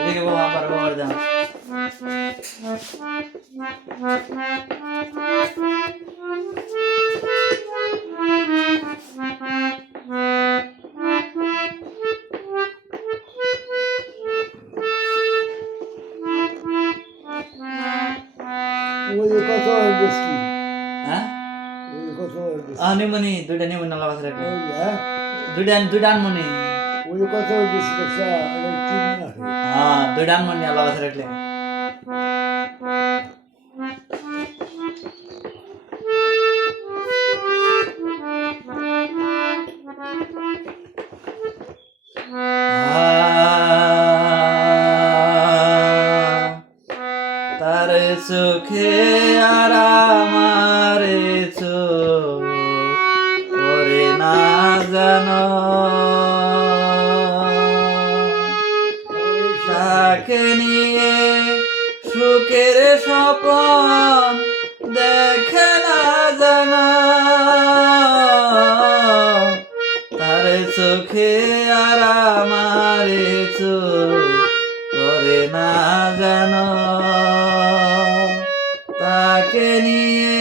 এদিকে বাবা আবার বাবার দাম কত বেশি হ্যাঁ কত বেশি নিমনি দুইটা নিমনি আলাদা করে রাখলে হ্যাঁ দুইটা আনমনি কত বেশি দেখছা তিন আছে হ্যাঁ দুইটা আনমনি আলাদা করে রাখলে তার চোখে আর আমারে চোখ করে না জানো তাকে নিয়ে সুখের স্বপন দেখে না জানো তার চোখে আর আমারে চোখ করে না জানো তাকে নিয়ে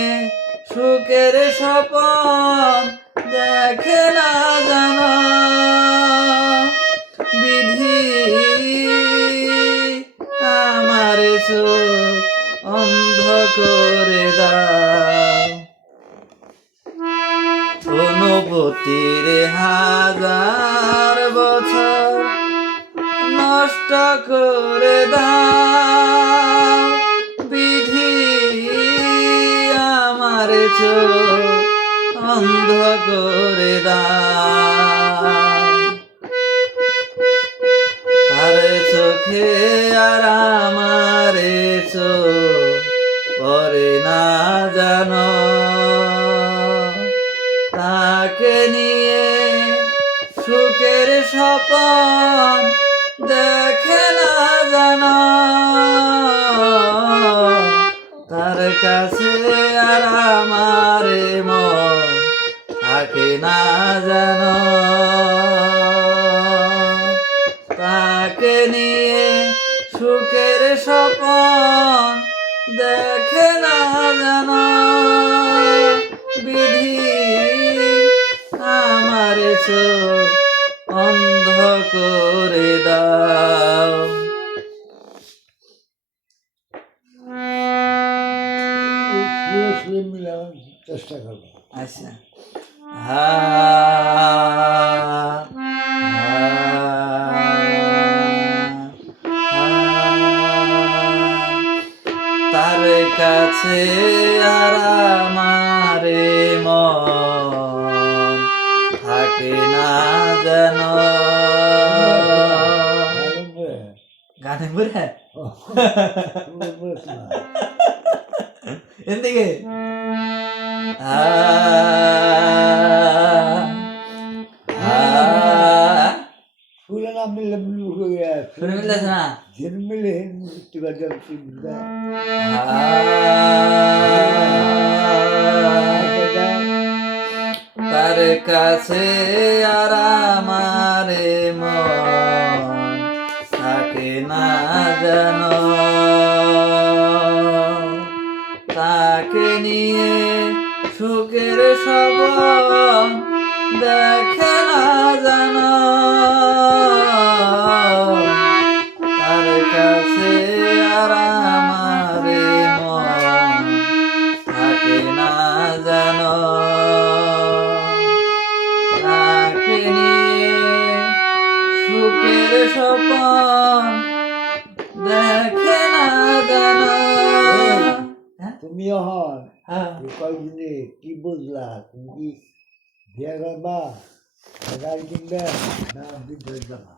সুখের স্বপন দেখে না জানো বিধি আমার চোখ অন্ধ করে দাও অনুভূতির হাজার বছর নষ্ট করে দাও বিধি আমার চোখ অন্ধ করে দাও তার চোখে আর আমারে চোখ করে না জানো তাকে নিয়ে সুখের স্বপন দেখে না জানো তার কাছে আর আমারে মন থাকে না জানো তাকে নিয়ে সুখের স্বপন দেখে না জানো বিধি আমার চোখ অন্ধ করে দাও শুয়ে মিলানোর চেষ্টা করবো আচ্ছা তার কাছে আর আমারে মন থাকে না যেন গানে বলে এদিকে ফুলে না মিললে শুনে মিলতেছে না মিলে তার কাছে আর আমারে মন থাকে না যেন তাকে নিয়ে সুখের স্বপন দেখে না জানো তার কাছে আর আমারে মন থাকে না জানো তাকে নিয়ে সুখের স্বপন দেখে না জানো তুমিও হয় কয়েকদিনে কি বুঝলা তুমি কি বিয়ে করবা কিনবে না বিদ্যুৎ যাবা